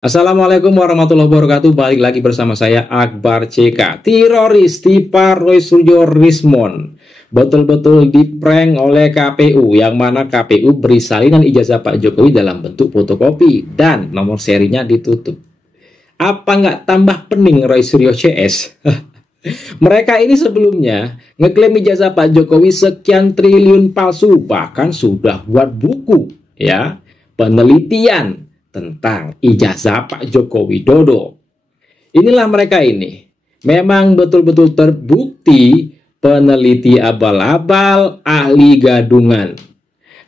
Assalamualaikum warahmatullahi wabarakatuh. Balik lagi bersama saya Akbar CK. Teroris Tipa Roy Suryo Rismond betul-betul diprank oleh KPU, yang mana KPU beri salinan ijazah Pak Jokowi dalam bentuk fotokopi dan nomor serinya ditutup. Apa nggak tambah pening Roy Suryo CS? Mereka ini sebelumnya ngeklaim ijazah Pak Jokowi sekian triliun palsu, bahkan sudah buat buku, ya, penelitian tentang ijazah Pak Joko Widodo. Inilah mereka ini. Memang betul-betul terbukti peneliti abal-abal, ahli gadungan.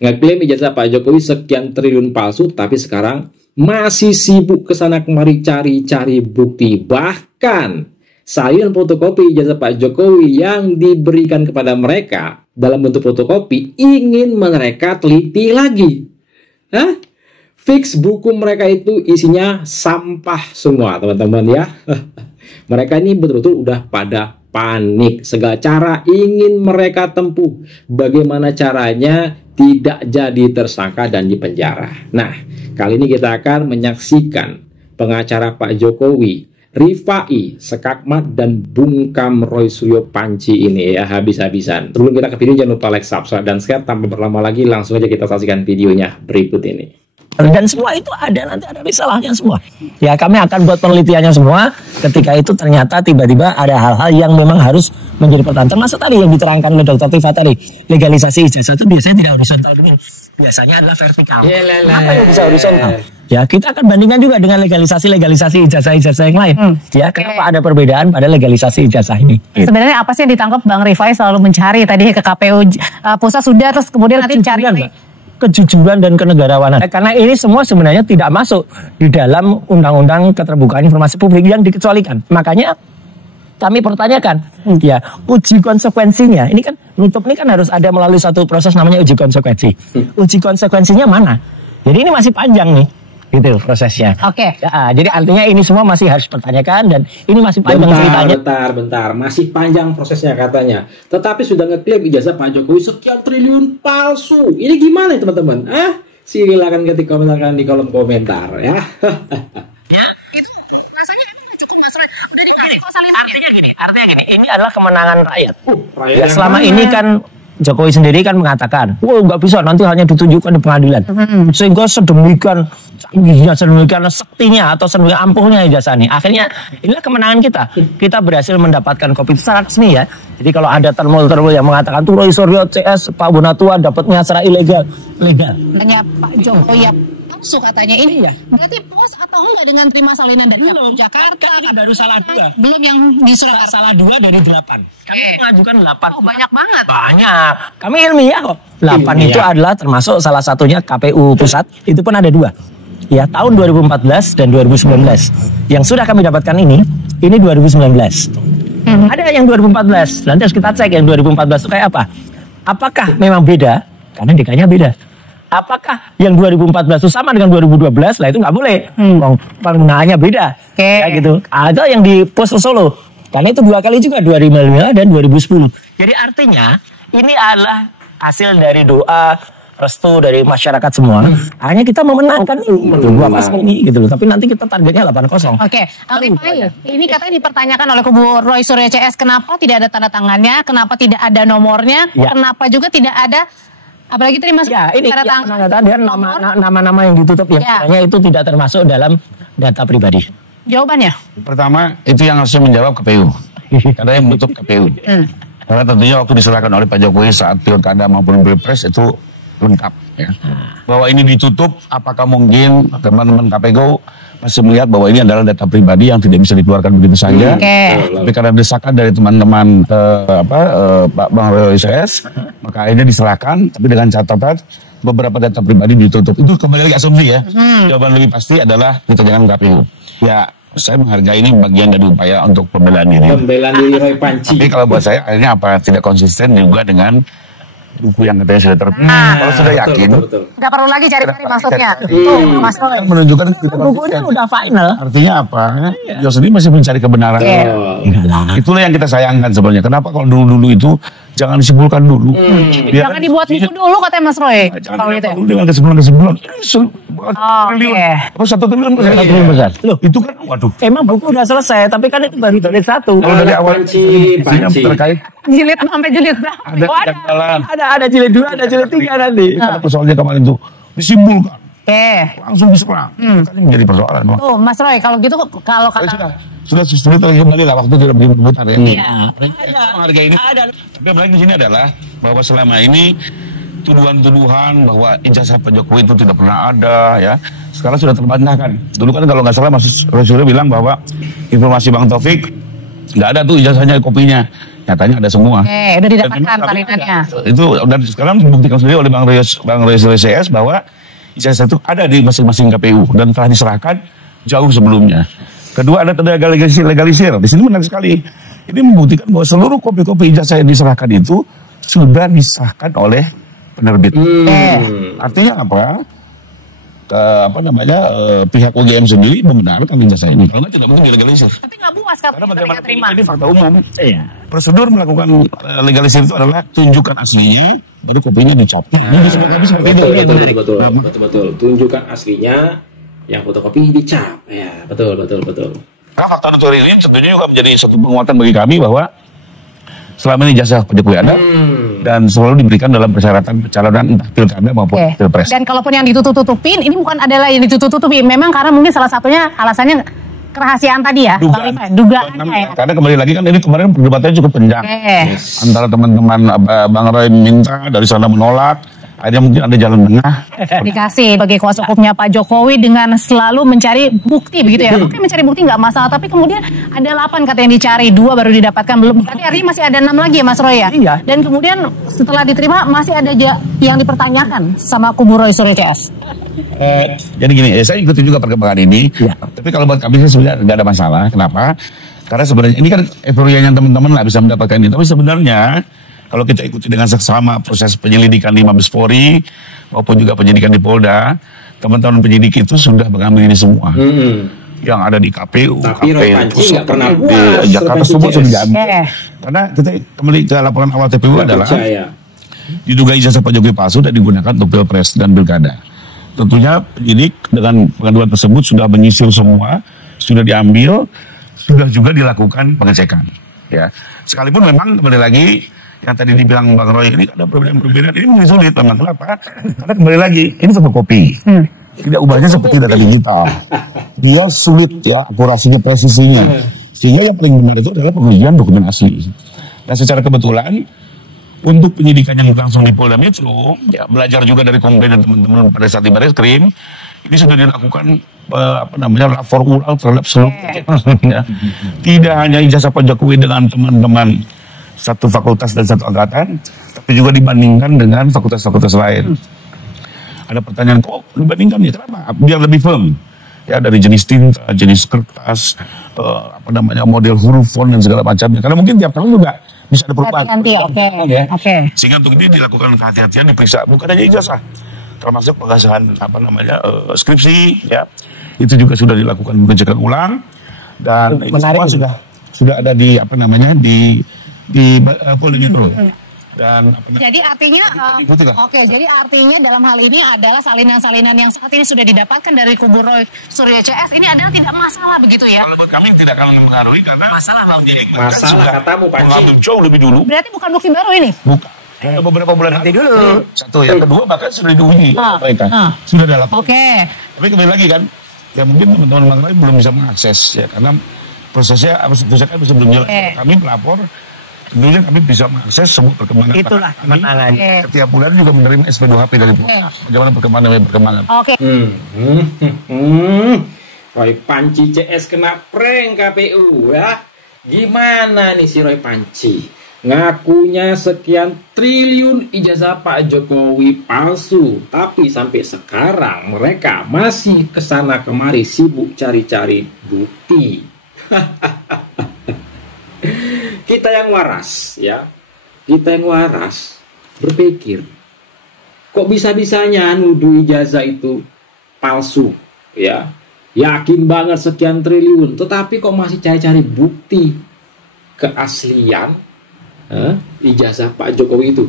Ngeklaim ijazah Pak Jokowi sekian triliun palsu, tapi sekarang masih sibuk kesana kemari cari-cari bukti. Bahkan salinan fotokopi ijazah Pak Jokowi yang diberikan kepada mereka dalam bentuk fotokopi ingin mereka teliti lagi. Hah? Fix buku mereka itu isinya sampah semua, teman-teman, ya. Mereka ini betul-betul udah pada panik. Segala cara ingin mereka tempuh. Bagaimana caranya tidak jadi tersangka dan dipenjara. Nah, kali ini kita akan menyaksikan pengacara Pak Jokowi, Rifai Sekakmat dan Bungkam Roy Suryo Panci ini, ya, habis-habisan. Sebelum kita ke video, jangan lupa like, subscribe, dan share. Tanpa berlama lagi, langsung aja kita saksikan videonya berikut ini. Dan semua itu nanti ada risalahnya semua. Ya, kami akan buat penelitiannya semua. Ketika itu ternyata tiba-tiba ada hal-hal yang memang harus menjadi pertanyaan. Termasuk tadi yang diterangkan oleh Dr. Tifa tadi, legalisasi ijazah itu biasanya tidak horizontal dulu. Biasanya adalah vertikal. Apa yang bisa horizontal? Ya, kita akan bandingkan juga dengan legalisasi ijazah-ijazah yang lain. Ya, kenapa ada perbedaan pada legalisasi ijazah ini? Sebenarnya apa sih yang ditangkap Bang Rifai selalu mencari tadi ke KPU pusat sudah, terus kemudian nanti cari kejujuran dan kenegarawanan. Karena ini semua sebenarnya tidak masuk di dalam Undang-Undang Keterbukaan Informasi Publik yang dikecualikan. Makanya kami pertanyakan, ya, uji konsekuensinya. Ini kan nutup ini kan harus ada melalui satu proses namanya uji konsekuensi. Uji konsekuensinya mana? Jadi ini masih panjang nih, gitu prosesnya. Oke. Ya, jadi artinya ini semua masih harus dipertanyakan dan ini masih panjang ceritanya. Bentar, masih panjang prosesnya katanya. Tetapi sudah ngeklaim ijazah Pak Jokowi sekian triliun palsu. Ini gimana teman-teman? Silakan ketik komentar di kolom komentar, ya. Ya, itu rasanya cukup udah dikasih kok salinan. Artinya gini, ini adalah kemenangan rakyat. Rakyat selama ini kan Jokowi sendiri kan mengatakan, nggak bisa, nanti hanya ditunjukkan di pengadilan. Sehingga sedemikian canggihnya, sedemikian sektinya atau sedemikian ampuhnya ijazah ini. Akhirnya inilah kemenangan kita. Kita berhasil mendapatkan kopi secara resmi, ya. Jadi kalau ada termul-termul yang mengatakan tuh Roy Suryo CS Pak Bonatua dapatnya secara ilegal, legal. Hanya Pak Jokowi ya palsu katanya ini. Iya. Berarti puas atau enggak dengan terima salinan dari Jakarta? Kan baru salah 2. Belum yang di Surakarta. Salah 2 dari 8. Kami mengajukan 8. Oh, banyak banget. Banyak. Kami ilmiah kok. 8 Ilmiah. itu adalah termasuk salah satunya KPU pusat. Itu pun ada 2. Ya, tahun 2014 dan 2019. Yang sudah kami dapatkan ini 2019. Ada yang 2014. Nanti harus kita cek yang 2014 itu kayak apa. Apakah memang beda? Karena DK-nya beda. Apakah yang 2014 itu sama dengan 2012? Lah itu nggak boleh. Penggunaannya beda. Kayak gitu. Ada yang di Pos Solo. Karena itu 2 kali juga, 2005 dan 2010. Jadi artinya ini adalah hasil dari doa, restu dari masyarakat semua. Hanya kita memenangkan ini gitu loh. Tapi nanti kita targetnya 8-0. Oke, Rifai, ini katanya dipertanyakan oleh kubu Roy Suryo CS, kenapa tidak ada tanda tangannya, kenapa tidak ada nomornya, kenapa juga tidak ada, apalagi tadi Mas, ya, ini tanda tangan nama-nama yang ditutup yang sebenarnya itu tidak termasuk dalam data pribadi. Jawabannya? Pertama, itu yang harus menjawab KPU. Karena yang menutup KPU. Karena tentunya waktu diserahkan oleh Pak Jokowi saat pilkada maupun pilpres itu lengkap, ya. Bahwa ini ditutup, apakah mungkin teman-teman KPU masih melihat bahwa ini adalah data pribadi yang tidak bisa dikeluarkan begitu saja. Tapi karena desakan dari teman-teman Pak Bang Roy CS, maka akhirnya diserahkan, tapi dengan catatan beberapa data pribadi ditutup. Itu kembali lagi asumsi, ya. Jawaban lebih pasti adalah ditanyakan KPU. Ya, saya menghargai ini bagian dari upaya untuk pembelaan diri. Pembelaan diri Roy Panci. Tapi kalau buat saya akhirnya apa tidak konsisten juga dengan buku yang katanya sudah kalau sudah yakin, betul. Nggak perlu lagi cari-cari maksudnya. Mas Roy. Menunjukkan tidak Bukunya udah final. Artinya apa? Yo sendiri masih mencari kebenaran. Itulah yang kita sayangkan sebenarnya. Kenapa kalau dulu-dulu itu jangan disimpulkan dulu. Jangan dibuat buku dulu katanya Mas Roy. Jangan Kalau gitu. dulu dengan kesimpulan. Triliun. Oke. Apa 1 triliun? 1 triliun besar. Loh, Itu kan, waduh. emang buku udah selesai, tapi kan itu baru jilid 1. Kalau dari awal isinya Panci. terkait Jilid sampai jilid berapa? ada Oh, ada. kejanggalan. Ada jilid 2, ada jilid 3 nanti. Karena persoalannya kemarin itu disimpulkan, Oke. langsung diserang. Kan ini menjadi persoalan. Bang. Tuh Mas Roy, kalau gitu kalau Tapi kata sudah lagi kembali lah, waktu tidak begini berputar ya. Iya. Menghargai ini. Tapi yang menarik di sini adalah bahwa selama ini tuduhan-tuduhan bahwa ijazah Pak Jokowi itu tidak pernah ada ya. Sekarang sudah terbantahkan. Dulu kan kalau nggak salah Mas Roy bilang bahwa informasi Bang Taufik nggak ada tuh ijazahnya, kopinya. Nyatanya ada semua. udah didapatkan salinannya. Itu dan sekarang dibuktikan sendiri oleh Bang Roy CS bahwa ijazah itu ada di masing-masing KPU dan telah diserahkan jauh sebelumnya. Kedua, ada tanda legalisir. Di sini menarik sekali. Ini membuktikan bahwa seluruh kopi-kopi ijazah yang diserahkan itu sudah disahkan oleh penerbit. Artinya apa? Pihak UGM sendiri membenarkan ijazah ini. Kalau nggak tidak mungkin dilegalisir. Tapi nggak puas kalau Karena kita bagaimana nggak terima. ini fakta umum. Iya. Prosedur melakukan legalisir itu adalah tunjukkan aslinya, baru kopinya dicop. Ini seperti itu. Betul. Tunjukkan aslinya, yang fotokopi dicap. Ya, betul. Karena fakta notori ini tentunya juga menjadi satu penguatan bagi kami bahwa selama ini jasa Pak Jokowi ada dan selalu diberikan dalam persyaratan pencalonan entah pilkada maupun pilpres. Dan kalaupun yang ditutup-tutupin, ini bukan adalah yang ditutup-tutupi. Memang karena mungkin salah satunya alasannya kerahasiaan tadi ya, Bang Rifan. Dugaannya ya. Karena kembali lagi kan ini kemarin perdebatannya cukup panjang. Antara teman-teman Bang Roy minta, dari sana menolak. Akhirnya mungkin ada jalan tengah. Dikasih bagi kuasa hukumnya Pak Jokowi dengan selalu mencari bukti begitu ya. Oke, mencari bukti nggak masalah, tapi kemudian ada 8 katanya yang dicari, 2 baru didapatkan, belum. Berarti artinya masih ada 6 lagi ya Mas Roy ya? Iya. Dan kemudian setelah diterima masih ada yang dipertanyakan sama kubu Roy Suryo CS. Jadi gini, saya ikutin juga perkembangan ini. Tapi kalau buat kami sih sebenarnya nggak ada masalah. Kenapa? Karena sebenarnya ini kan euforianya teman-teman lah bisa mendapatkan ini. Tapi sebenarnya kalau kita ikuti dengan seksama proses penyelidikan di Mabes Polri maupun juga penyidikan di Polda, teman-teman penyidik itu sudah mengambil ini semua. Yang ada di KPU, Tapi Roy Panci nggak pernah puas. di Jakarta semua sudah diambil. Oke. Karena kita kembali ke laporan awal TPU adalah Percaya. diduga ijazah Pak Jokowi palsu dan digunakan untuk pilpres dan pilkada. Tentunya penyidik dengan pengaduan tersebut sudah menyisir semua, sudah diambil, sudah juga dilakukan pengecekan. Ya, sekalipun memang kembali lagi yang tadi dibilang Bang Roy ini ada perbedaan-perbedaan, ini mungkin sulit memang. Kenapa? Karena kembali lagi ini fotokopi, tidak ubahnya seperti data digital. Dia sulit ya akurasinya, presisinya. Sehingga yang paling benar itu adalah pengujian dokumen asli. Dan secara kebetulan untuk penyidikan yang langsung di Polda Metro, ya belajar juga dari komplain dan teman-teman pada saat di Barreskrim, ini sudah dilakukan lapor ulang terhadap seluruh ya. Tidak hanya ijazah Pak Jokowi dengan teman-teman satu fakultas dan satu angkatan, tapi juga dibandingkan dengan fakultas-fakultas lain. Ada pertanyaan, kok dibandingkan ya? Kenapa? Biar lebih firm. Ya, dari jenis tinta, jenis kertas, model huruf, font dan segala macamnya. Karena mungkin tiap tahun juga bisa ada perubahan. Nanti, oke. Sehingga untuk ini dilakukan kehati-hatian, diperiksa bukan hanya ijazah, termasuk pengasahan skripsi, ya itu juga sudah dilakukan pengecekan ulang dan ini semua sudah ada di Polda Metro. Dan Jadi artinya jadi artinya dalam hal ini adalah salinan-salinan yang saat ini sudah didapatkan dari kubu Roy Suryo CS ini adalah tidak masalah begitu ya. Kalau buat kami tidak akan mempengaruhi karena masalah katamu Panci. mengambil jauh lebih dulu. Berarti bukan bukti baru ini. Bukan. Beberapa bulan nanti dulu. Satu, yang kedua bahkan sudah diuji mereka. Sudah ada laporan. Oke. Tapi kembali lagi kan, ya mungkin teman-teman Bang Roy belum bisa mengakses ya karena prosesnya kan bisa belum jelas. Kami melapor, tentunya kami bisa mengakses semua perkembangan. Itulah kemenangannya. Setiap bulan juga menerima SP2HP dari bagaimana perkembangan. Oke. Roy Panci CS kena prank KPU ya. Gimana nih si Roy Panci? Ngakunya sekian triliun ijazah Pak Jokowi palsu, tapi sampai sekarang mereka masih kesana kemari sibuk cari-cari bukti. Kita yang waras ya, kita yang waras berpikir, kok bisa-bisanya nuduh ijazah itu palsu ya, yakin banget sekian triliun, tetapi kok masih cari-cari bukti keaslian ijazah Pak Jokowi itu.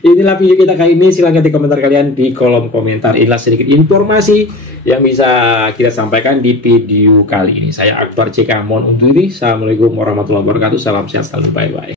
Inilah video kita kali ini, silahkan di komentar kalian di kolom komentar. Inilah sedikit informasi yang bisa kita sampaikan di video kali ini. Saya Akbar CK, mohon undur diri. Assalamualaikum warahmatullahi wabarakatuh. Salam sehat selalu, bye-bye.